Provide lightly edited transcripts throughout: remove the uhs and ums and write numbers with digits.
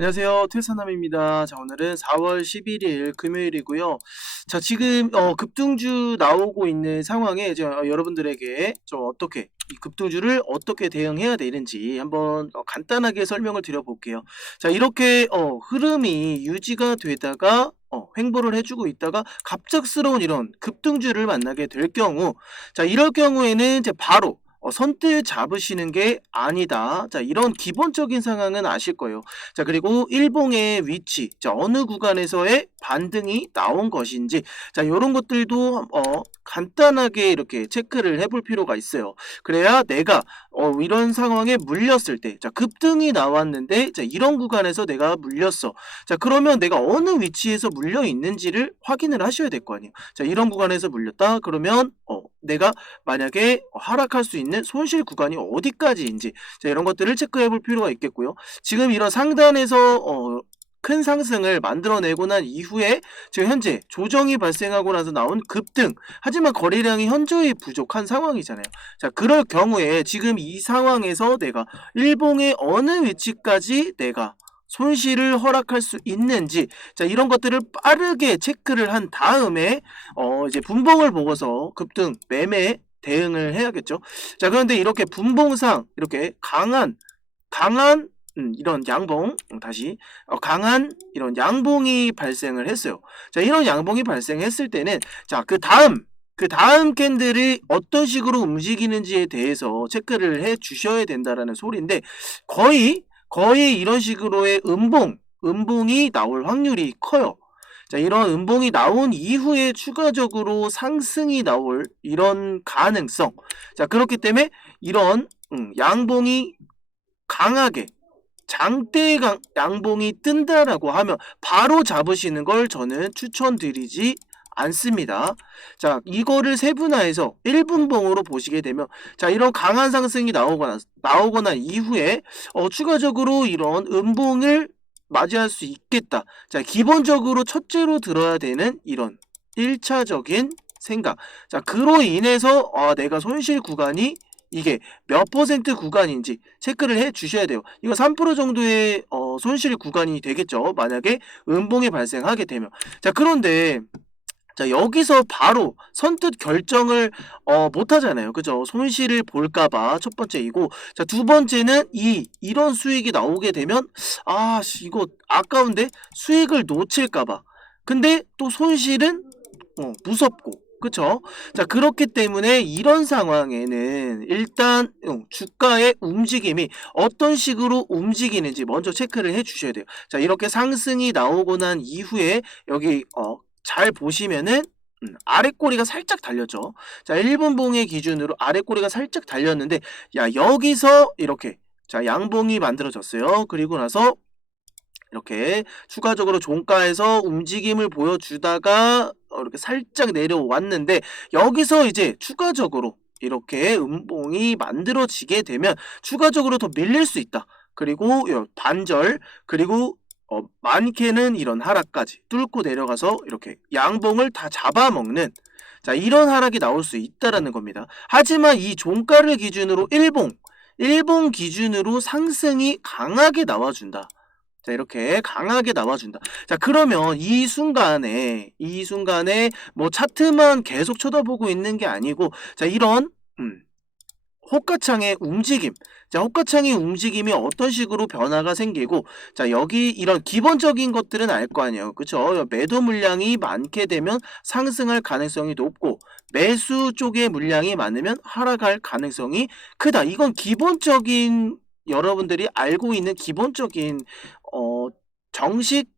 안녕하세요. 퇴사남입니다. 자, 오늘은 4월 11일 금요일이고요. 자, 지금 급등주 나오고 있는 상황에 여러분들에게 좀 어떻게 이 급등주를 어떻게 대응해야 되는지 한번 간단하게 설명을 드려볼게요. 자, 이렇게 흐름이 유지가 되다가 횡보를 해주고 있다가 갑작스러운 이런 급등주를 만나게 될 경우, 자, 이럴 경우에는 이제 바로 선뜻 잡으시는 게 아니다. 자, 이런 기본적인 상황은 아실 거예요. 자, 그리고 일봉의 위치, 자, 어느 구간에서의 반등이 나온 것인지, 자, 요런 것들도 간단하게 이렇게 체크를 해볼 필요가 있어요. 그래야 내가 이런 상황에 물렸을 때, 자, 급등이 나왔는데, 자, 이런 구간에서 내가 물렸어. 자, 그러면 내가 어느 위치에서 물려 있는지를 확인을 하셔야 될 거 아니에요. 자, 이런 구간에서 물렸다. 그러면 내가 만약에 하락할 수 있는 손실 구간이 어디까지인지, 자, 이런 것들을 체크해 볼 필요가 있겠고요. 지금 이런 상단에서 큰 상승을 만들어내고 난 이후에 지금 현재 조정이 발생하고 나서 나온 급등, 하지만 거래량이 현저히 부족한 상황이잖아요. 자, 그럴 경우에 지금 이 상황에서 내가 일봉의 어느 위치까지 내가 손실을 허락할 수 있는지, 자, 이런 것들을 빠르게 체크를 한 다음에 이제 분봉을 보고서 급등 매매 대응을 해야겠죠. 자, 그런데 이렇게 분봉상 이렇게 강한 이런 양봉, 다시 강한 이런 양봉이 발생을 했어요. 자, 이런 양봉이 발생했을 때는, 자, 그 다음 캔들이 어떤 식으로 움직이는지에 대해서 체크를 해 주셔야 된다라는 소리인데, 거의 이런 식으로의 음봉이 나올 확률이 커요. 자, 이런 음봉이 나온 이후에 추가적으로 상승이 나올 이런 가능성. 자, 그렇기 때문에 이런 양봉이 강하게 장대 양봉이 뜬다라고 하면 바로 잡으시는 걸 저는 추천드리지 않습니다. 자, 이거를 세분화해서 1분봉으로 보시게 되면, 자, 이런 강한 상승이 나오거나 이후에 추가적으로 이런 음봉을 맞이할 수 있겠다. 자, 기본적으로 첫째로 들어야 되는 이런 1차적인 생각. 자, 그로 인해서 내가 손실 구간이 이게 몇 퍼센트 구간인지 체크를 해 주셔야 돼요. 이거 3% 정도의 손실 구간이 되겠죠. 만약에 음봉이 발생하게 되면. 자, 그런데 자, 여기서 바로 선뜻 결정을 못 하잖아요. 그죠? 손실을 볼까 봐 첫 번째이고, 자, 두 번째는 이런 수익이 나오게 되면 이거 아까운데 수익을 놓칠까 봐. 근데 또 손실은 무섭고, 그쵸? 자, 그렇기 때문에 이런 상황에는 일단 주가의 움직임이 어떤 식으로 움직이는지 먼저 체크를 해 주셔야 돼요. 자, 이렇게 상승이 나오고 난 이후에 여기 잘 보시면은 아래 꼬리가 살짝 달렸죠. 자, 1분 봉의 기준으로 아래 꼬리가 살짝 달렸는데, 야, 여기서 이렇게 자, 양봉이 만들어졌어요. 그리고 나서 이렇게 추가적으로 종가에서 움직임을 보여주다가 이렇게 살짝 내려왔는데, 여기서 이제 추가적으로 이렇게 음봉이 만들어지게 되면 추가적으로 더 밀릴 수 있다. 그리고 반절, 그리고 많게는 이런 하락까지 뚫고 내려가서 이렇게 양봉을 다 잡아먹는, 자, 이런 하락이 나올 수 있다라는 겁니다. 하지만 이 종가를 기준으로 일봉 기준으로 상승이 강하게 나와준다. 자, 이렇게 강하게 나와준다. 자, 그러면 이 순간에 뭐 차트만 계속 쳐다보고 있는 게 아니고, 자, 이런 호가창의 움직임, 자, 호가창의 움직임이 어떤 식으로 변화가 생기고, 자, 여기 이런 기본적인 것들은 알 거 아니에요. 그쵸? 매도 물량이 많게 되면 상승할 가능성이 높고, 매수 쪽의 물량이 많으면 하락할 가능성이 크다. 이건 기본적인, 여러분들이 알고 있는 기본적인 정식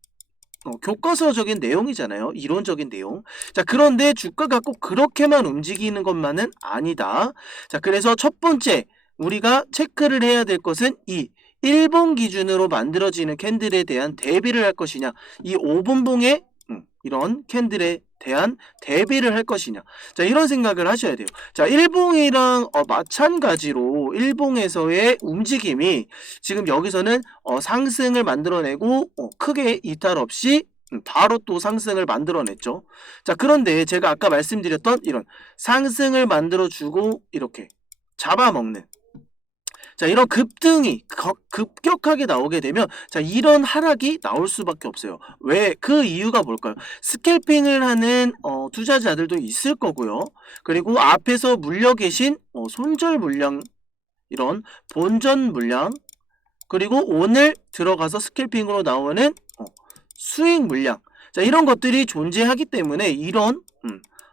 교과서적인 내용이잖아요. 이론적인 내용. 자, 그런데 주가가 꼭 그렇게만 움직이는 것만은 아니다. 자, 그래서 첫 번째 우리가 체크를 해야 될 것은 이 일본 기준으로 만들어지는 캔들에 대한 대비를 할 것이냐, 이 5분봉의 이런 캔들에 대한 대비를 할 것이냐. 자, 이런 생각을 하셔야 돼요. 자, 일봉이랑 마찬가지로 일봉에서의 움직임이 지금 여기서는 상승을 만들어내고 크게 이탈 없이 바로 또 상승을 만들어냈죠. 자, 그런데 제가 아까 말씀드렸던 이런 상승을 만들어주고 이렇게 잡아먹는, 자, 이런 급등이 급격하게 나오게 되면 자, 이런 하락이 나올 수밖에 없어요. 왜? 그 이유가 뭘까요? 스캘핑을 하는 투자자들도 있을 거고요. 그리고 앞에서 물려 계신 손절 물량, 이런 본전 물량, 그리고 오늘 들어가서 스캘핑으로 나오는 수익 물량, 자, 이런 것들이 존재하기 때문에 이런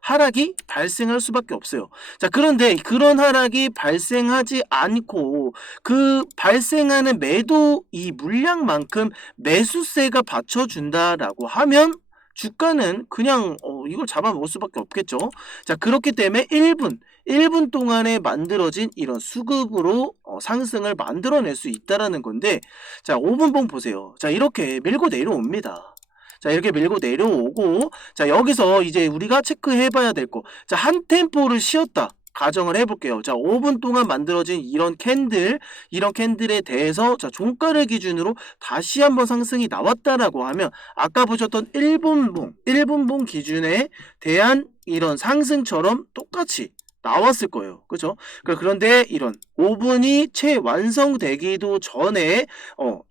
하락이 발생할 수밖에 없어요. 자, 그런데 그런 하락이 발생하지 않고 그 발생하는 매도 이 물량만큼 매수세가 받쳐준다라고 하면 주가는 그냥 이걸 잡아먹을 수밖에 없겠죠. 자, 그렇기 때문에 1분 동안에 만들어진 이런 수급으로 상승을 만들어낼 수 있다라는 건데, 자, 5분봉 보세요. 자, 이렇게 밀고 내려옵니다. 자, 이렇게 밀고 내려오고, 자, 여기서 이제 우리가 체크해 봐야 될 거. 자, 한 템포를 쉬었다 가정을 해볼게요. 자, 5분 동안 만들어진 이런 캔들에 대해서 자, 종가를 기준으로 다시 한번 상승이 나왔다라고 하면 아까 보셨던 1분봉 기준에 대한 이런 상승처럼 똑같이 나왔을 거예요. 그죠? 그런데 이런 5분이 채 완성되기도 전에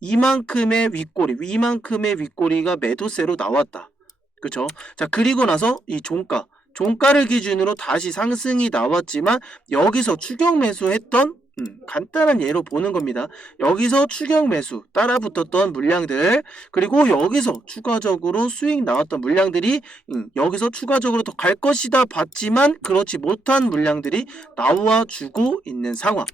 이만큼의 윗꼬리가 매도세로 나왔다. 그죠? 자, 그리고 나서 이 종가를 기준으로 다시 상승이 나왔지만 여기서 추격 매수했던 간단한 예로 보는 겁니다. 여기서 추격 매수 따라 붙었던 물량들, 그리고 여기서 추가적으로 수익 나왔던 물량들이 여기서 추가적으로 더 갈 것이다 봤지만 그렇지 못한 물량들이 나와주고 있는 상황.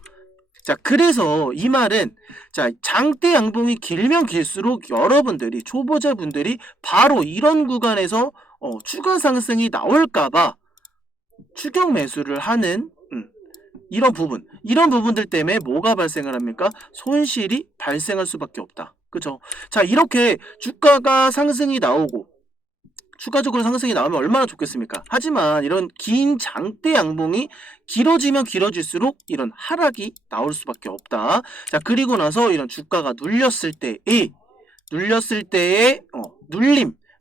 자, 그래서 이 말은 자, 장대 양봉이 길면 길수록 여러분들이 초보자분들이 바로 이런 구간에서 추가 상승이 나올까봐 추격 매수를 하는 이런 부분들 때문에 뭐가 발생을 합니까? 손실이 발생할 수밖에 없다. 그죠? 자, 이렇게 주가가 상승이 나오고 추가적으로 상승이 나오면 얼마나 좋겠습니까? 하지만 이런 긴 장대 양봉이 길어지면 길어질수록 이런 하락이 나올 수밖에 없다. 자, 그리고 나서 이런 주가가 눌렸을 때의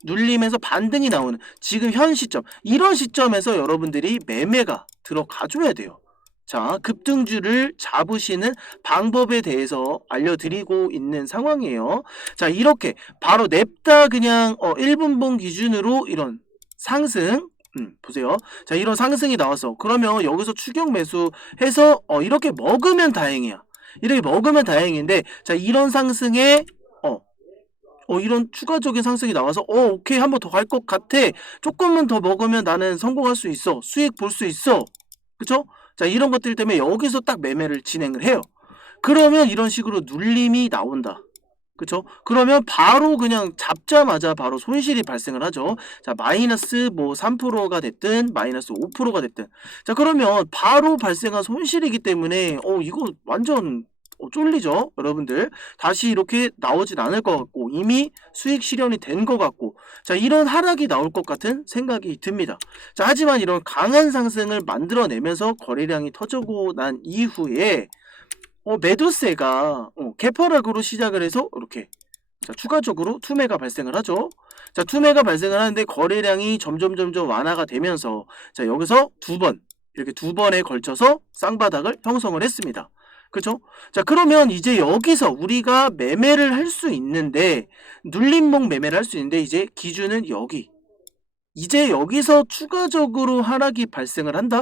눌림에서 반등이 나오는 지금 현 시점, 이런 시점에서 여러분들이 매매가 들어가줘야 돼요. 자, 급등주를 잡으시는 방법에 대해서 알려드리고 있는 상황이에요. 자, 이렇게 바로 냅다 그냥 1분봉 기준으로 이런 상승, 보세요. 자, 이런 상승이 나왔어. 그러면 여기서 추격 매수해서 이렇게 먹으면 다행이야. 이렇게 먹으면 다행인데, 자, 이런 상승에 이런 추가적인 상승이 나와서 오케이, 한 번 더 갈 것 같아. 조금만 더 먹으면 나는 성공할 수 있어. 수익 볼 수 있어. 그쵸? 자, 이런 것들 때문에 여기서 딱 매매를 진행을 해요. 그러면 이런 식으로 눌림이 나온다. 그쵸? 그러면 바로 그냥 잡자마자 바로 손실이 발생을 하죠. 자, 마이너스 뭐 3%가 됐든 마이너스 5%가 됐든, 자, 그러면 바로 발생한 손실이기 때문에 이거 완전 쫄리죠, 여러분들. 다시 이렇게 나오진 않을 것 같고 이미 수익 실현이 된 것 같고, 자, 이런 하락이 나올 것 같은 생각이 듭니다. 자, 하지만 이런 강한 상승을 만들어내면서 거래량이 터지고 난 이후에 매도세가 개파락으로 시작을 해서 이렇게 자, 추가적으로 투매가 발생을 하죠. 자, 투매가 발생을 하는데 거래량이 점점 완화가 되면서 자, 여기서 이렇게 두 번에 걸쳐서 쌍바닥을 형성을 했습니다. 그죠? 자, 그러면 이제 여기서 우리가 매매를 할 수 있는데, 눌림목 매매를 할 수 있는데, 이제 기준은 여기. 이제 여기서 추가적으로 하락이 발생을 한다?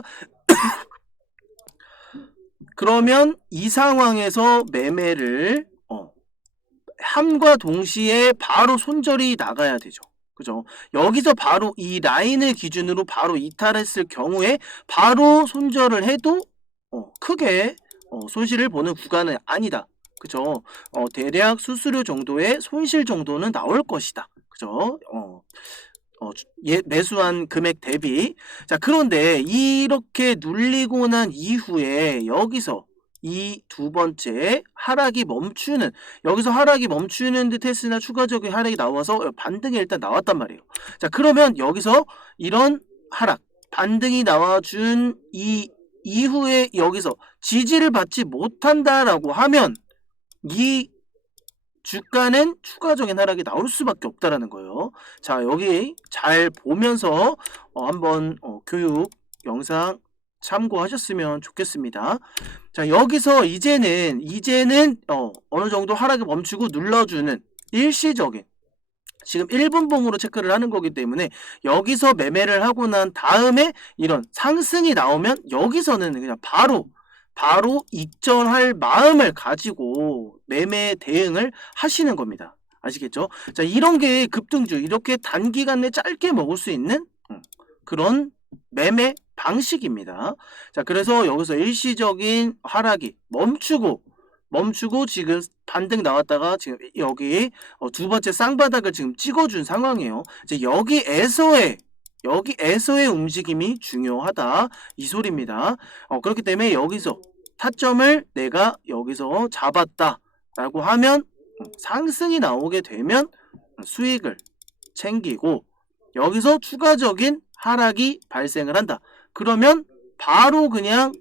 그러면 이 상황에서 매매를 함과 동시에 바로 손절이 나가야 되죠. 그죠? 여기서 바로 이 라인을 기준으로 바로 이탈했을 경우에 바로 손절을 해도 크게 손실을 보는 구간은 아니다. 그죠? 대략 수수료 정도의 손실 정도는 나올 것이다. 그죠? 매수한 금액 대비. 자, 그런데 이렇게 눌리고 난 이후에 여기서 이 두 번째 하락이 멈추는, 여기서 하락이 멈추는 듯 했으나 추가적인 하락이 나와서 반등이 일단 나왔단 말이에요. 자, 그러면 여기서 이런 하락, 반등이 나와준 이 이후에 여기서 지지를 받지 못한다라고 하면 이 주가는 추가적인 하락이 나올 수밖에 없다라는 거예요. 자, 여기 잘 보면서 한번 교육 영상 참고하셨으면 좋겠습니다. 자, 여기서 이제는 어느 정도 하락이 멈추고 눌러주는 일시적인 지금 1분봉으로 체크를 하는 거기 때문에 여기서 매매를 하고 난 다음에 이런 상승이 나오면 여기서는 그냥 바로 익절할 마음을 가지고 매매 대응을 하시는 겁니다. 아시겠죠? 자, 이런 게 급등주 이렇게 단기간 내 짧게 먹을 수 있는 그런 매매 방식입니다. 자, 그래서 여기서 일시적인 하락이 멈추고 지금 반등 나왔다가 지금 여기 두 번째 쌍바닥을 지금 찍어준 상황이에요. 이제 여기에서의 움직임이 중요하다 이 소리입니다. 그렇기 때문에 여기서 타점을 내가 여기서 잡았다 라고 하면 상승이 나오게 되면 수익을 챙기고 여기서 추가적인 하락이 발생을 한다. 그러면 바로 그냥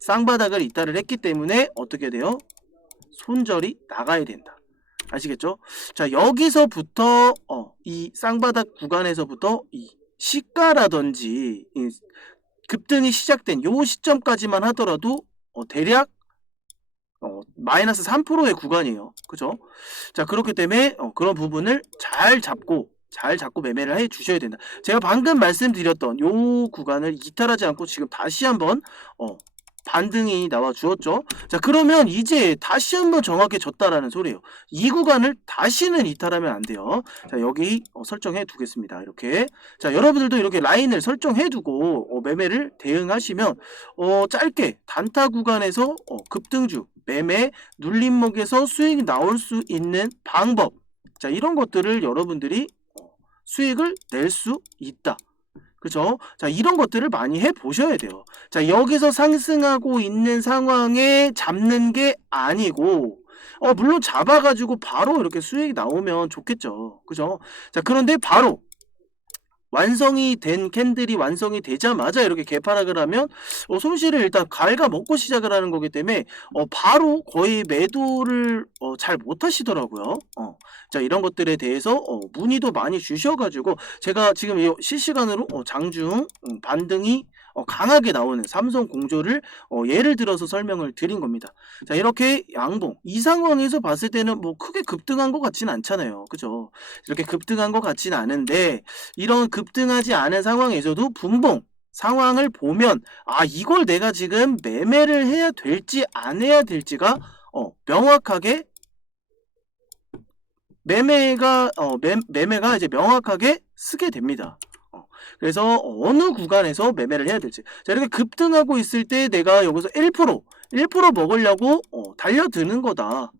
쌍바닥을 이탈을 했기 때문에 어떻게 돼요? 손절이 나가야 된다. 아시겠죠? 자, 여기서부터 이 쌍바닥 구간에서부터 이 시가라든지 이 급등이 시작된 요 시점까지만 하더라도 대략 마이너스 3%의 구간이에요. 그죠? 자, 그렇기 때문에 그런 부분을 잘 잡고 매매를 해 주셔야 된다. 제가 방금 말씀드렸던 요 구간을 이탈하지 않고 지금 다시 한번 반등이 나와 주었죠. 자, 그러면 이제 다시 한번 정확해졌다라는 소리예요. 이 구간을 다시는 이탈하면 안 돼요. 자, 여기 설정해 두겠습니다. 이렇게. 자, 여러분들도 이렇게 라인을 설정해 두고 매매를 대응하시면 짧게 단타 구간에서 급등주 매매 눌림목에서 수익이 나올 수 있는 방법. 자, 이런 것들을 여러분들이 수익을 낼 수 있다. 그죠? 자, 이런 것들을 많이 해 보셔야 돼요. 자, 여기서 상승하고 있는 상황에 잡는 게 아니고 물론 잡아가지고 바로 이렇게 수익이 나오면 좋겠죠. 그죠? 자, 그런데 바로 완성이 된 캔들이 완성이 되자마자 이렇게 개파락을 하면 손실을 일단 갉아먹고 시작을 하는 거기 때문에 바로 거의 매도를 잘 못하시더라고요. 자, 이런 것들에 대해서 문의도 많이 주셔가지고 제가 지금 이 실시간으로 장중 반등이 강하게 나오는 삼성 공조를 예를 들어서 설명을 드린 겁니다. 자, 이렇게 양봉 이 상황에서 봤을 때는 뭐 크게 급등한 것 같지는 않잖아요. 그죠? 이렇게 급등한 것 같지는 않은데 이런 급등하지 않은 상황에서도 분봉 상황을 보면 이걸 내가 지금 매매를 해야 될지 안 해야 될지가 명확하게 매매가 이제 명확하게 쓰게 됩니다. 그래서 어느 구간에서 매매를 해야 될지. 자, 이렇게 급등하고 있을 때 내가 여기서 1% 먹으려고 달려드는 거다.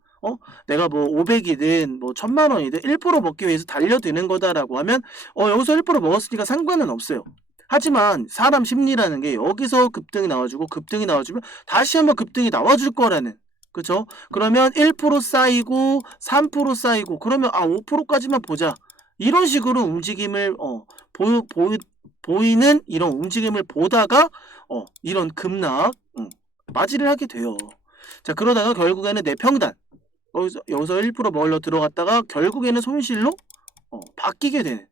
내가 뭐 500이든 뭐 1000만 원이든 1% 먹기 위해서 달려드는 거다라고 하면 여기서 1% 먹었으니까 상관은 없어요. 하지만 사람 심리라는 게 여기서 급등이 나와주면 다시 한번 급등이 나와줄 거라는, 그쵸? 그러면 1% 쌓이고 3% 쌓이고 그러면 5%까지만 보자. 이런 식으로 움직임을 보이는 이런 움직임을 보다가 이런 급락 맞이를 하게 돼요. 자, 그러다가 결국에는 내 평단 여기서 1% 먹으려 들어갔다가 결국에는 손실로 바뀌게 되는.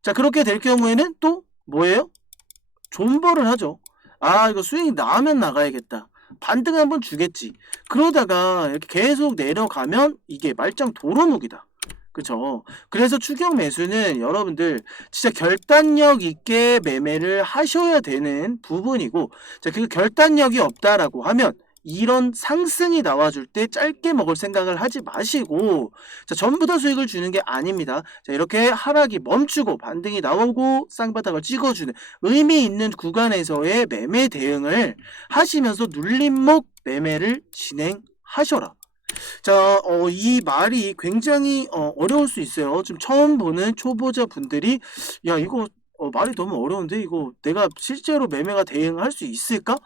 자, 그렇게 될 경우에는 또 뭐예요? 존버를 하죠. 이거 수익이 나면 나가야겠다. 반등 한번 주겠지. 그러다가 이렇게 계속 내려가면 이게 말짱 도루묵이다. 그쵸? 그래서 추격 매수는 여러분들 진짜 결단력 있게 매매를 하셔야 되는 부분이고, 자, 그 결단력이 없다라고 하면 이런 상승이 나와줄 때 짧게 먹을 생각을 하지 마시고, 자, 전부 다 수익을 주는 게 아닙니다. 자, 이렇게 하락이 멈추고 반등이 나오고 쌍바닥을 찍어주는 의미 있는 구간에서의 매매 대응을 하시면서 눌림목 매매를 진행하셔라. 자, 이 말이 굉장히 어려울 수 있어요. 좀 처음 보는 초보자 분들이 야, 이거 말이 너무 어려운데 이거 내가 실제로 매매가 대응할 수 있을까?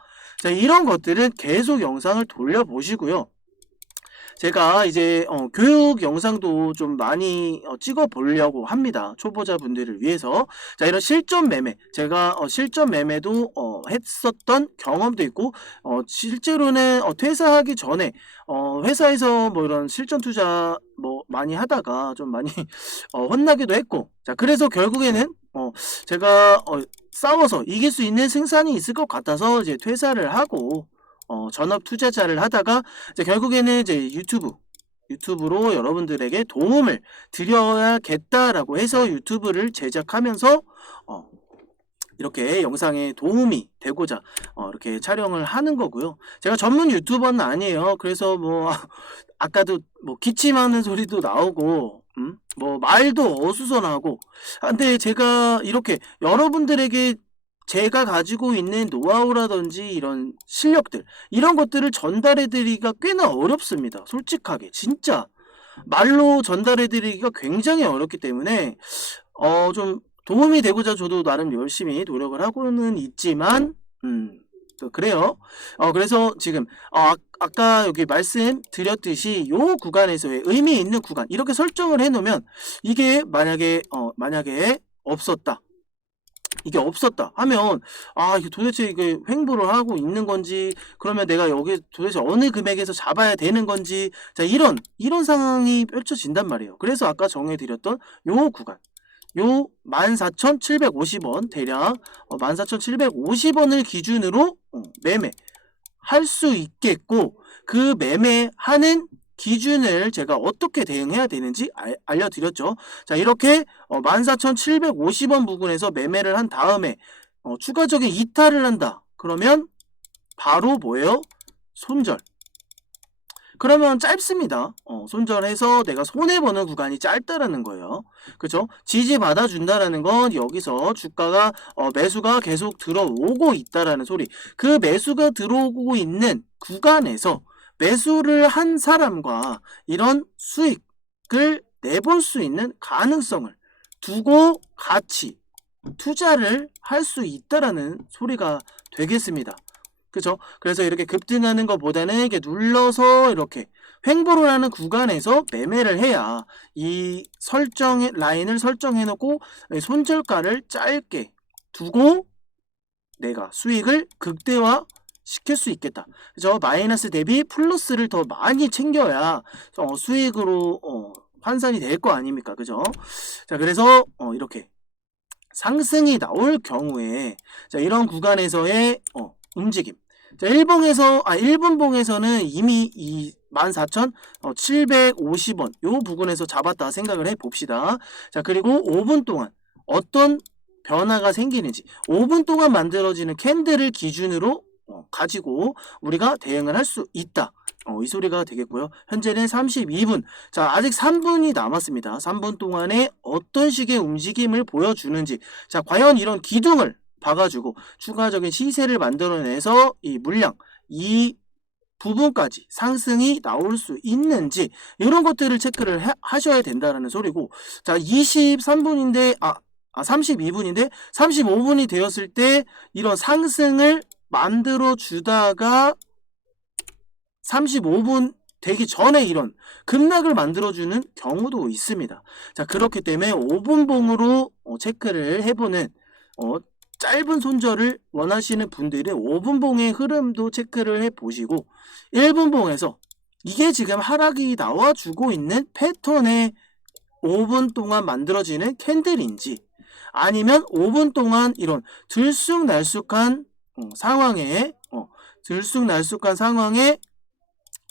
자, 이런 것들은 계속 영상을 돌려보시고요. 제가 이제 교육 영상도 좀 많이 찍어 보려고 합니다. 초보자분들을 위해서. 자, 이런 실전 매매, 제가 실전 매매도 했었던 경험도 있고, 실제로는 퇴사하기 전에 회사에서 뭐 이런 실전 투자 뭐 많이 하다가 좀 많이 혼나기도 했고, 자, 그래서 결국에는 제가 싸워서 이길 수 있는 승산이 있을 것 같아서 이제 퇴사를 하고 전업 투자자를 하다가 이제 결국에는 이제 유튜브로 여러분들에게 도움을 드려야겠다라고 해서 유튜브를 제작하면서 이렇게 영상에 도움이 되고자 이렇게 촬영을 하는 거고요. 제가 전문 유튜버는 아니에요. 그래서 뭐 아까도 뭐 기침하는 소리도 나오고 뭐 말도 어수선하고 근데 제가 이렇게 여러분들에게 제가 가지고 있는 노하우라든지 이런 실력들 이런 것들을 전달해 드리기가 꽤나 어렵습니다. 솔직하게 진짜 말로 전달해 드리기가 굉장히 어렵기 때문에 좀 도움이 되고자 저도 나름 열심히 노력을 하고는 있지만 또 그래요. 그래서 지금 아까 여기 말씀드렸듯이 요 구간에서의 의미 있는 구간 이렇게 설정을 해 놓으면 이게 만약에 없었다. 이게 없었다 하면 이게 도대체 이게 횡보를 하고 있는 건지 그러면 내가 여기 도대체 어느 금액에서 잡아야 되는 건지 자 이런 상황이 펼쳐진단 말이에요. 그래서 아까 정해드렸던 요 구간 요 14,750원 대략 14,750원을 기준으로 매매할 수 있겠고 그 매매하는 기준을 제가 어떻게 대응해야 되는지 알려드렸죠. 자 이렇게 14,750원 부근에서 매매를 한 다음에 추가적인 이탈을 한다. 그러면 바로 뭐예요? 손절. 그러면 짧습니다. 손절해서 내가 손해보는 구간이 짧다라는 거예요. 그죠? 지지 받아준다라는 건 여기서 주가가 매수가 계속 들어오고 있다라는 소리. 그 매수가 들어오고 있는 구간에서 매수를 한 사람과 이런 수익을 내볼 수 있는 가능성을 두고 같이 투자를 할 수 있다라는 소리가 되겠습니다. 그죠? 그래서 이렇게 급등하는 것보다는 이렇게 눌러서 이렇게 횡보를 하는 구간에서 매매를 해야 이 라인을 설정해 놓고 손절가를 짧게 두고 내가 수익을 극대화 시킬 수 있겠다. 그죠? 마이너스 대비 플러스를 더 많이 챙겨야 수익으로 환산이 될 거 아닙니까? 그죠? 자, 그래서 이렇게 상승이 나올 경우에 자, 이런 구간에서의 움직임. 자, 일분봉에서는 이미 이 14,750원 요 부근에서 잡았다 생각을 해 봅시다. 자, 그리고 5분 동안 어떤 변화가 생기는지 5분 동안 만들어지는 캔들을 기준으로 가지고 우리가 대응을 할 수 있다. 이 소리가 되겠고요. 현재는 32분. 자, 아직 3분이 남았습니다. 3분 동안에 어떤 식의 움직임을 보여주는지. 자, 과연 이런 기둥을 봐가지고 추가적인 시세를 만들어내서 이 물량, 이 부분까지 상승이 나올 수 있는지 이런 것들을 체크를 하셔야 된다는 소리고 자 23분인데 32분인데 35분이 되었을 때 이런 상승을 만들어 주다가 35분 되기 전에 이런 급락을 만들어주는 경우도 있습니다. 자 그렇기 때문에 5분봉으로 체크를 해보는 짧은 손절을 원하시는 분들은 5분봉의 흐름도 체크를 해보시고 1분봉에서 이게 지금 하락이 나와주고 있는 패턴의 5분 동안 만들어지는 캔들인지 아니면 5분 동안 이런 들쑥날쑥한 상황에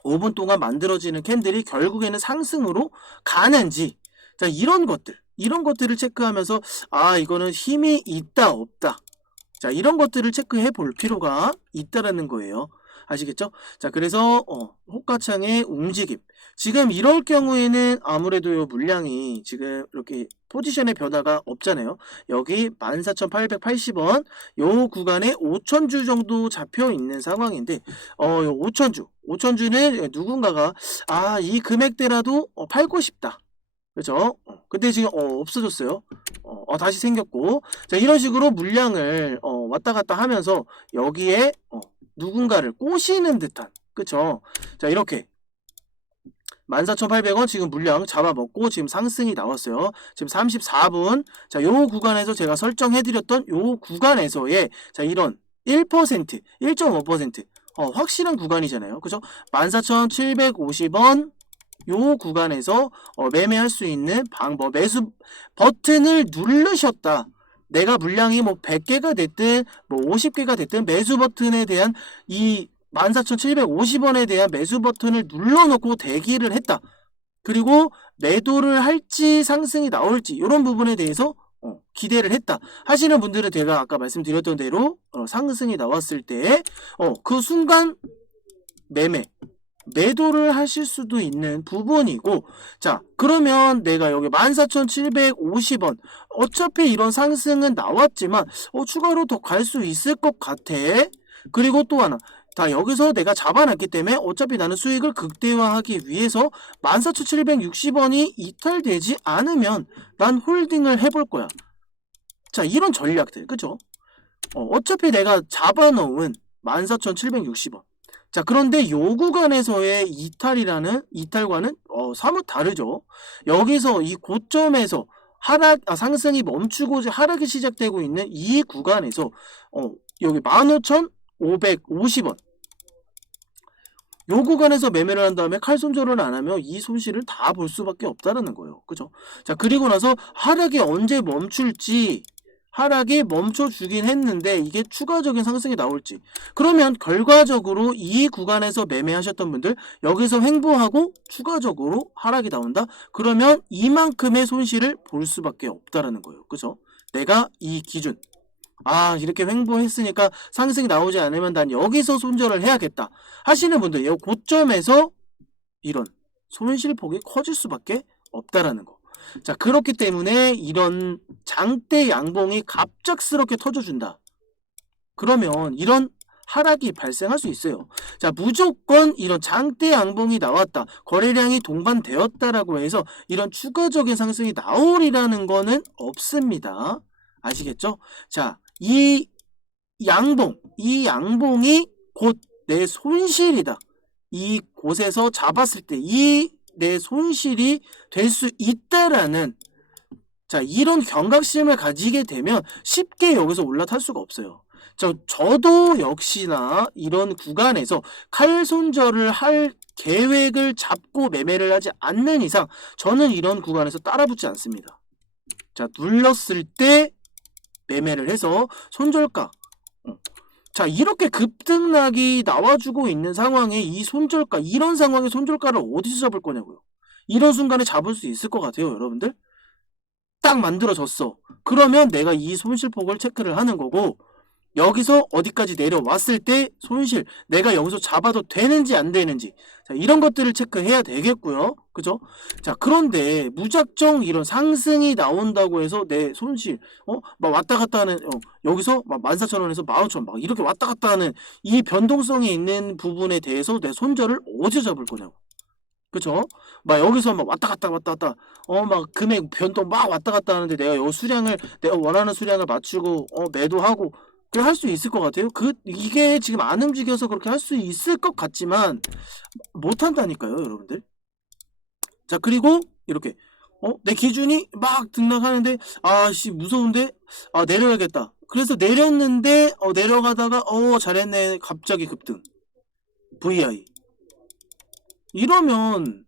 5분 동안 만들어지는 캔들이 결국에는 상승으로 가는지 자 이런 것들을 체크하면서 이거는 힘이 있다 없다 자 이런 것들을 체크해 볼 필요가 있다라는 거예요. 아시겠죠? 자 그래서 호가창의 움직임 지금 이럴 경우에는 아무래도 요 물량이 지금 이렇게 포지션의 변화가 없잖아요. 여기 14,880원 요 구간에 5,000주 정도 잡혀 있는 상황인데 요 5,000주는 누군가가 이 금액대라도 팔고 싶다. 그죠? 근데 지금 없어졌어요. 다시 생겼고 자 이런 식으로 물량을 왔다 갔다 하면서 여기에 누군가를 꼬시는 듯한 그쵸? 자 이렇게 14,800원 지금 물량 잡아먹고 지금 상승이 나왔어요. 지금 34분 자 요 구간에서 제가 설정해드렸던 요 구간에서의 자 이런 1% 1.5% 확실한 구간이잖아요. 그죠? 14,750원 요 구간에서 매매할 수 있는 방법 매수 버튼을 누르셨다. 내가 물량이 뭐 100개가 됐든 뭐 50개가 됐든 매수 버튼에 대한 이 14,750원에 대한 매수 버튼을 눌러놓고 대기를 했다. 그리고 매도를 할지 상승이 나올지 이런 부분에 대해서 기대를 했다 하시는 분들은 제가 아까 말씀드렸던 대로 상승이 나왔을 때 그 순간 매도를 하실 수도 있는 부분이고, 자 그러면 내가 여기 14,750원 어차피 이런 상승은 나왔지만 추가로 더 갈 수 있을 것 같아. 그리고 또 하나, 자 여기서 내가 잡아놨기 때문에 어차피 나는 수익을 극대화하기 위해서 14,760원이 이탈되지 않으면 난 홀딩을 해볼 거야. 자 이런 전략들, 그죠? 어차피 내가 잡아놓은 14,760원. 자 그런데 요 구간에서의 이탈과는 사뭇 다르죠. 여기서 이 고점에서 상승이 멈추고 하락이 시작되고 있는 이 구간에서 여기 15,550원 요 구간에서 매매를 한 다음에 칼 손절을 안 하면 이 손실을 다 볼 수밖에 없다는 거예요. 그죠? 자 그리고 나서 하락이 언제 멈출지, 하락이 멈춰주긴 했는데 이게 추가적인 상승이 나올지, 그러면 결과적으로 이 구간에서 매매하셨던 분들 여기서 횡보하고 추가적으로 하락이 나온다? 그러면 이만큼의 손실을 볼 수밖에 없다는 거예요. 그죠? 내가 이 기준, 이렇게 횡보했으니까 상승이 나오지 않으면 난 여기서 손절을 해야겠다 하시는 분들, 이 고점에서 이런 손실폭이 커질 수밖에 없다라는 거. 자 그렇기 때문에 이런 장대 양봉이 갑작스럽게 터져준다. 그러면 이런 하락이 발생할 수 있어요. 자 무조건 이런 장대 양봉이 나왔다, 거래량이 동반되었다라고 해서 이런 추가적인 상승이 나오리라는 거는 없습니다. 아시겠죠? 자 이 양봉이 곧 내 손실이다. 이 곳에서 잡았을 때 내 손실이 될 수 있다라는, 자 이런 경각심을 가지게 되면 쉽게 여기서 올라탈 수가 없어요. 저도 역시나 이런 구간에서 칼 손절을 할 계획을 잡고 매매를 하지 않는 이상 저는 이런 구간에서 따라붙지 않습니다. 자 눌렀을 때 매매를 해서 손절가, 자 이렇게 급등락이 나와주고 있는 상황에 이 손절가, 이런 상황에 손절가를 어디서 잡을 거냐고요. 이런 순간에 잡을 수 있을 것 같아요 여러분들? 딱 만들어졌어. 그러면 내가 이 손실폭을 체크를 하는 거고, 여기서 어디까지 내려왔을 때 손실, 내가 여기서 잡아도 되는지 안 되는지, 자 이런 것들을 체크해야 되겠고요. 그죠? 자 그런데 무작정 이런 상승이 나온다고 해서 내 손실 막 왔다 갔다 하는, 여기서 막 14,000원에서 15,000원 막 이렇게 왔다 갔다 하는 이 변동성이 있는 부분에 대해서 내 손절을 어디서 잡을 거냐고. 그쵸? 막 여기서 막 왔다 갔다 막 금액 변동 막 왔다 갔다 하는데 내가 요 수량을, 내가 원하는 수량을 맞추고 매도하고 할 수 있을 것 같아요. 이게 지금 안 움직여서 그렇게 할 수 있을 것 같지만 못 한다니까요 여러분들. 자 그리고 이렇게 내 기준이 막 등락하는데 무서운데 내려야겠다. 그래서 내렸는데 내려가다가 잘했네, 갑자기 급등 VI 이러면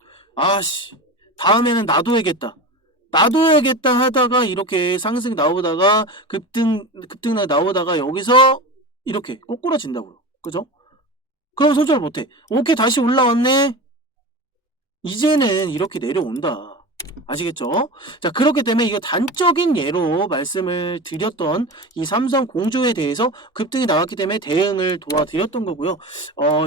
다음에는 놔둬야겠다 하다가 이렇게 상승 나오다가 급등락 나오다가 여기서 이렇게 꼬꾸라진다고요. 그죠? 그럼 손절 못해. 오케이 다시 올라왔네. 이제는 이렇게 내려온다. 아시겠죠? 자 그렇기 때문에 이거 단적인 예로 말씀을 드렸던 이 삼성 공조에 대해서 급등이 나왔기 때문에 대응을 도와드렸던 거고요.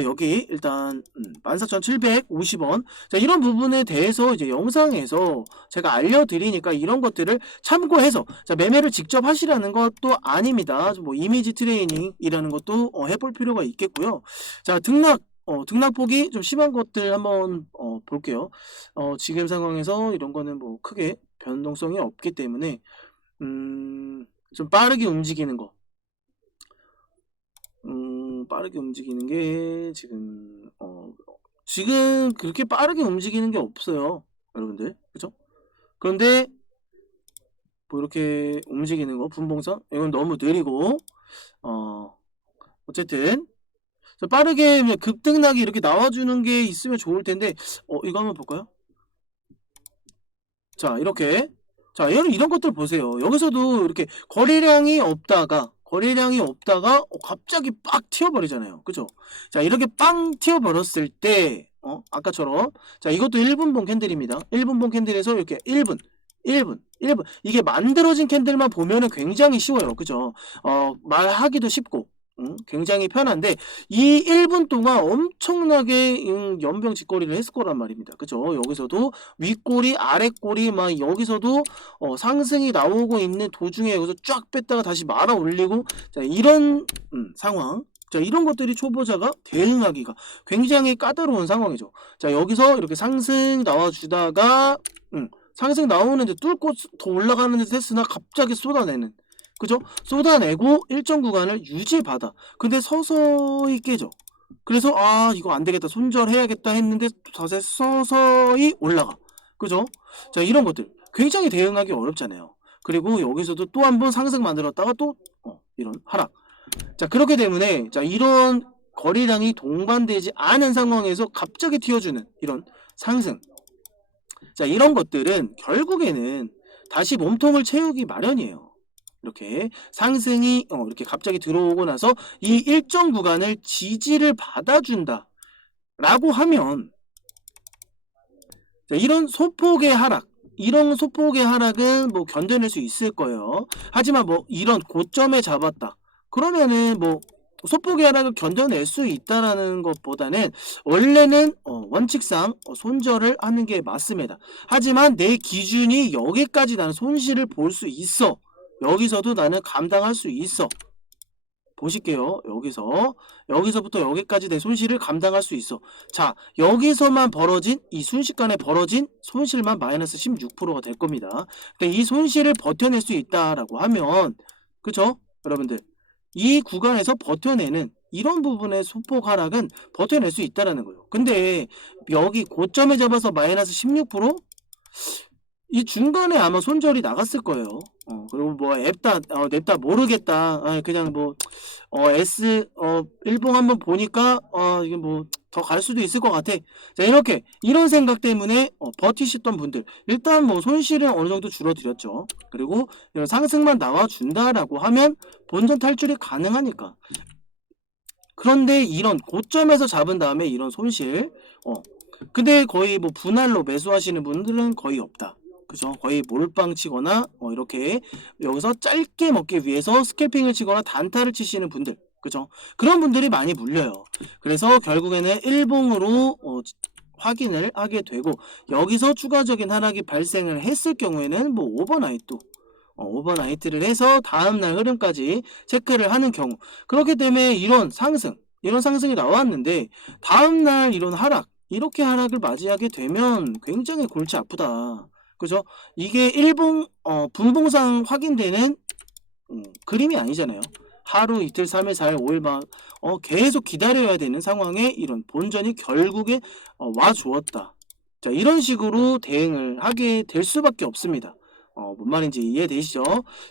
여기 일단 14,750원, 자 이런 부분에 대해서 이제 영상에서 제가 알려드리니까 이런 것들을 참고해서, 자 매매를 직접 하시라는 것도 아닙니다. 뭐 이미지 트레이닝이라는 것도 해볼 필요가 있겠고요. 자 등락폭이 좀 심한 것들 한번 볼게요. 지금 상황에서 이런 거는 뭐 크게 변동성이 없기 때문에 좀 빠르게 움직이는 거, 빠르게 움직이는 게 지금 그렇게 빠르게 움직이는 게 없어요 여러분들. 그죠? 그런데 뭐 이렇게 움직이는 거, 분봉선 이건 너무 느리고 어쨌든 빠르게 급등락이 이렇게 나와주는 게 있으면 좋을 텐데, 이거 한번 볼까요? 자 이렇게 자, 이런 것들 보세요. 여기서도 이렇게 거래량이 없다가 갑자기 빡 튀어버리잖아요. 그죠? 자, 이렇게 빵 튀어버렸을 때 아까처럼 자, 이것도 1분봉 캔들입니다. 1분봉 캔들에서 이렇게 1분 이게 만들어진 캔들만 보면은 굉장히 쉬워요. 그죠? 말하기도 쉽고 굉장히 편한데 이 1분 동안 엄청나게 연병 짓거리를 했을 거란 말입니다. 그죠? 여기서도 윗꼬리 아랫꼬리 막 여기서도 상승이 나오고 있는 도중에 여기서 쫙 뺐다가 다시 말아 올리고 자, 이런 상황. 자, 이런 것들이 초보자가 대응하기가 굉장히 까다로운 상황이죠. 자, 여기서 이렇게 상승 나와주다가 상승 나오는데 뚫고 더 올라가는 듯 했으나 갑자기 쏟아내는, 그죠? 쏟아내고 일정 구간을 유지받아. 근데 서서히 깨져. 그래서 이거 안되겠다, 손절해야겠다 했는데 다시 서서히 올라가. 그죠? 자, 이런 것들 굉장히 대응하기 어렵잖아요. 그리고 여기서도 또 한 번 상승 만들었다가 또 이런 하락. 자, 그렇기 때문에 자, 이런 거래량이 동반되지 않은 상황에서 갑자기 튀어주는 이런 상승. 자, 이런 것들은 결국에는 다시 몸통을 채우기 마련이에요. 이렇게 상승이 이렇게 갑자기 들어오고 나서 이 일정 구간을 지지를 받아준다 라고 하면 자, 이런 소폭의 하락은 뭐 견뎌낼 수 있을 거예요. 하지만 뭐 이런 고점에 잡았다 그러면은 뭐 소폭의 하락을 견뎌낼 수 있다라는 것보다는 원래는 원칙상 손절을 하는 게 맞습니다. 하지만 내 기준이 여기까지 나는 손실을 볼 수 있어. 여기서도 나는 감당할 수 있어. 보실게요. 여기서부터 여기까지 내 손실을 감당할 수 있어. 자, 여기서만 벌어진 이 순식간에 벌어진 손실만 마이너스 16%가 될 겁니다. 근데 이 손실을 버텨낼 수 있다라고 하면 그쵸? 여러분들 이 구간에서 버텨내는 이런 부분의 소폭 하락은 버텨낼 수 있다라는 거예요. 근데 여기 고점에 잡아서 마이너스 16%? 이 중간에 아마 손절이 나갔을 거예요. 그리고 뭐 냅다 모르겠다. 그냥 뭐 일봉 한번 보니까 이게 뭐 더 갈 수도 있을 것 같아. 자, 이런 생각 때문에 버티셨던 분들 일단 뭐 손실은 어느 정도 줄어들었죠. 그리고 이런 상승만 나와준다라고 하면 본전 탈출이 가능하니까. 그런데 이런 고점에서 잡은 다음에 이런 손실 근데 거의 뭐 분할로 매수하시는 분들은 거의 없다. 그죠? 거의 몰빵 치거나 이렇게 여기서 짧게 먹기 위해서 스캘핑을 치거나 단타를 치시는 분들, 그죠? 그런 분들이 많이 물려요. 그래서 결국에는 일봉으로 확인을 하게 되고 여기서 추가적인 하락이 발생을 했을 경우에는 뭐 오버나이트를 해서 다음날 흐름까지 체크를 하는 경우, 그렇기 때문에 이런 상승이 나왔는데 다음날 이런 이렇게 하락을 맞이하게 되면 굉장히 골치 아프다. 그죠? 이게 일봉 분봉상 확인되는 그림이 아니잖아요. 하루, 이틀, 3일, 4일, 5일 막 계속 기다려야 되는 상황에 이런 본전이 결국에 와 주었다. 자, 이런 식으로 대응을 하게 될 수밖에 없습니다. 뭔 말인지 이해되시죠?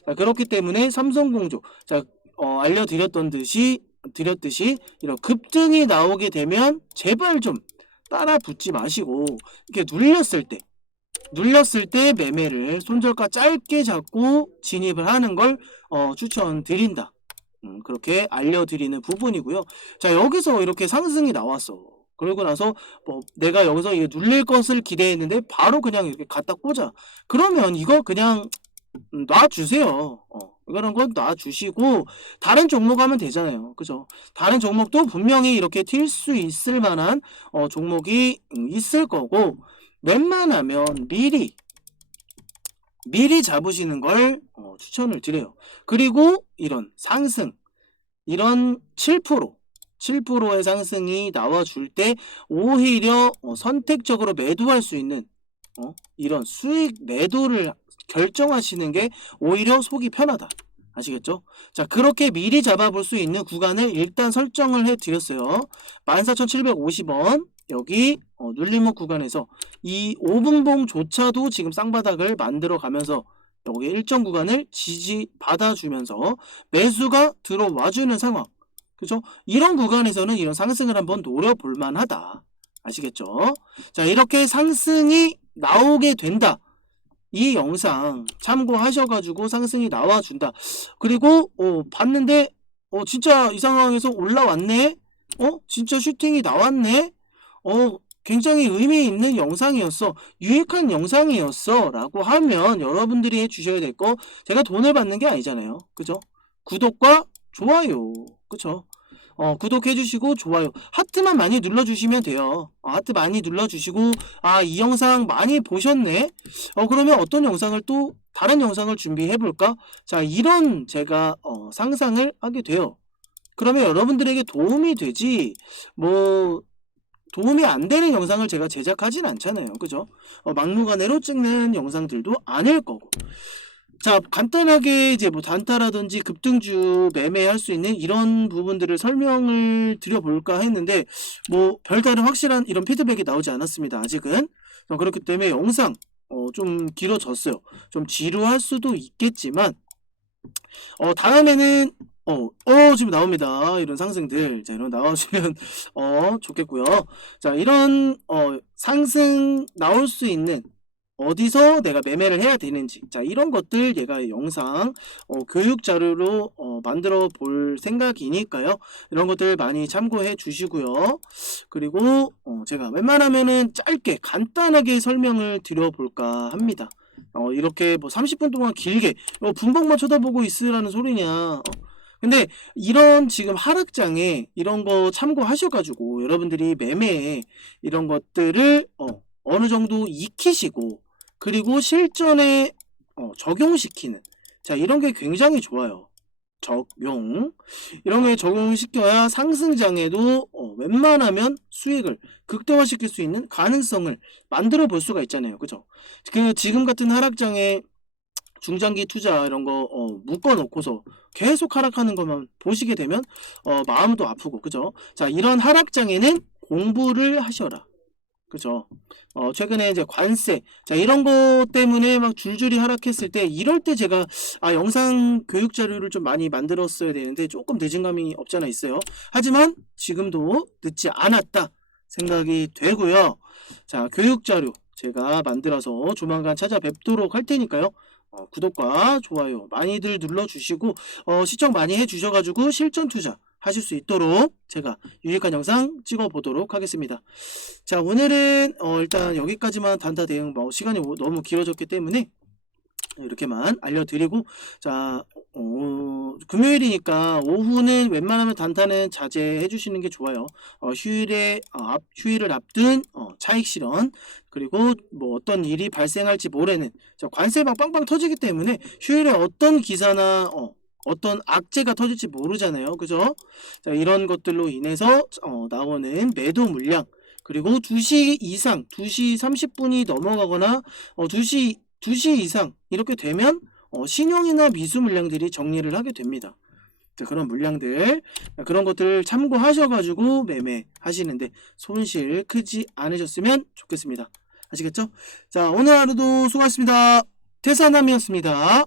자, 그렇기 때문에 삼성공조 자, 알려드렸듯이 이런 급등이 나오게 되면 제발 좀 따라 붙지 마시고 이렇게 눌렸을 때 매매를 손절가 짧게 잡고 진입을 하는 걸 추천드린다. 그렇게 알려드리는 부분이고요. 자, 여기서 이렇게 상승이 나왔어. 그러고 나서 뭐 내가 여기서 이게 눌릴 것을 기대했는데 바로 그냥 이렇게 갖다 꽂아. 그러면 이거 그냥 놔주세요. 이거는 건 놔주시고 다른 종목 하면 되잖아요. 그죠? 다른 종목도 분명히 이렇게 튈 수 있을 만한 종목이 있을 거고 웬만하면 미리 잡으시는 걸 추천을 드려요. 그리고 이런 상승, 이런 7%의 상승이 나와줄 때 오히려 선택적으로 매도할 수 있는 이런 수익 매도를 결정하시는 게 오히려 속이 편하다. 아시겠죠? 자, 그렇게 미리 잡아볼 수 있는 구간을 일단 설정을 해드렸어요. 14,750원 여기 눌림목 구간에서 이 5분봉조차도 지금 쌍바닥을 만들어 가면서 여기 일정 구간을 지지받아주면서 매수가 들어와주는 상황. 그죠? 이런 구간에서는 이런 상승을 한번 노려볼 만하다. 아시겠죠? 자, 이렇게 상승이 나오게 된다. 이 영상 참고하셔가지고 상승이 나와준다. 그리고 봤는데 진짜 이 상황에서 올라왔네. 진짜 슈팅이 나왔네. 굉장히 의미 있는 영상이었어. 유익한 영상이었어. 라고 하면 여러분들이 해주셔야 될 거, 제가 돈을 받는 게 아니잖아요. 그죠? 구독과 좋아요. 그쵸? 구독해주시고 좋아요. 하트만 많이 눌러주시면 돼요. 하트 많이 눌러주시고, 이 영상 많이 보셨네? 그러면 어떤 영상을 또 다른 영상을 준비해볼까? 자, 이런 제가 상상을 하게 돼요. 그러면 여러분들에게 도움이 되지, 뭐 도움이 안 되는 영상을 제가 제작하진 않잖아요. 그죠? 막무가내로 찍는 영상들도 아닐 거고. 자, 간단하게 이제 뭐 단타라든지 급등주 매매할 수 있는 이런 부분들을 설명을 드려볼까 했는데, 뭐 별다른 확실한 이런 피드백이 나오지 않았습니다. 아직은. 그렇기 때문에 영상 좀 길어졌어요. 좀 지루할 수도 있겠지만, 다음에는 지금 나옵니다. 이런 상승들. 자, 이런 나와주면 좋겠고요. 자, 이런 상승 나올 수 있는 어디서 내가 매매를 해야 되는지, 자, 이런 것들 얘가 영상 교육 자료로 만들어 볼 생각이니까요. 이런 것들 많이 참고해 주시고요. 그리고 제가 웬만하면은 짧게 간단하게 설명을 드려볼까 합니다. 이렇게 뭐 30분 동안 길게 분봉만 쳐다보고 있으라는 소리냐. 근데 이런 지금 하락장에 이런 거 참고하셔가지고 여러분들이 매매에 이런 것들을 어느 정도 익히시고, 그리고 실전에 적용시키는, 자, 이런 게 굉장히 좋아요. 적용, 이런 게 적용시켜야 상승장에도 웬만하면 수익을 극대화시킬 수 있는 가능성을 만들어 볼 수가 있잖아요. 그죠? 지금 같은 하락장에 중장기 투자 이런 거 묶어 놓고서 계속 하락하는 것만 보시게 되면 마음도 아프고, 그죠? 자, 이런 하락장에는 공부를 하셔라. 그죠? 최근에 이제 관세, 자, 이런 거 때문에 막 줄줄이 하락했을 때, 이럴 때 제가 영상 교육 자료를 좀 많이 만들었어야 되는데 조금 늦은 감이 없잖아 있어요. 하지만 지금도 늦지 않았다 생각이 되고요. 자, 교육 자료 제가 만들어서 조만간 찾아뵙도록 할 테니까요. 구독과 좋아요 많이들 눌러주시고 시청 많이 해주셔가지고 실전 투자 하실 수 있도록 제가 유익한 영상 찍어 보도록 하겠습니다. 자, 오늘은 일단 여기까지만 단타 대응, 시간이 너무 길어졌기 때문에 이렇게만 알려드리고, 자, 금요일이니까 오후는 웬만하면 단타는 자제해 주시는 게 좋아요. 휴일을 앞둔 차익 실현, 그리고 뭐 어떤 일이 발생할지 모르는, 자, 관세 막 빵빵 터지기 때문에 휴일에 어떤 기사나 어떤 악재가 터질지 모르잖아요. 그죠? 자, 이런 것들로 인해서 나오는 매도 물량, 그리고 2시 이상, 2시 30분이 넘어가거나 2시 이상 이렇게 되면 신용이나 미수 물량들이 정리를 하게 됩니다. 자, 그런 물량들, 그런 것들 참고하셔가지고 매매하시는데 손실 크지 않으셨으면 좋겠습니다. 아시겠죠? 자, 오늘 하루도 수고하셨습니다. 태산남이었습니다.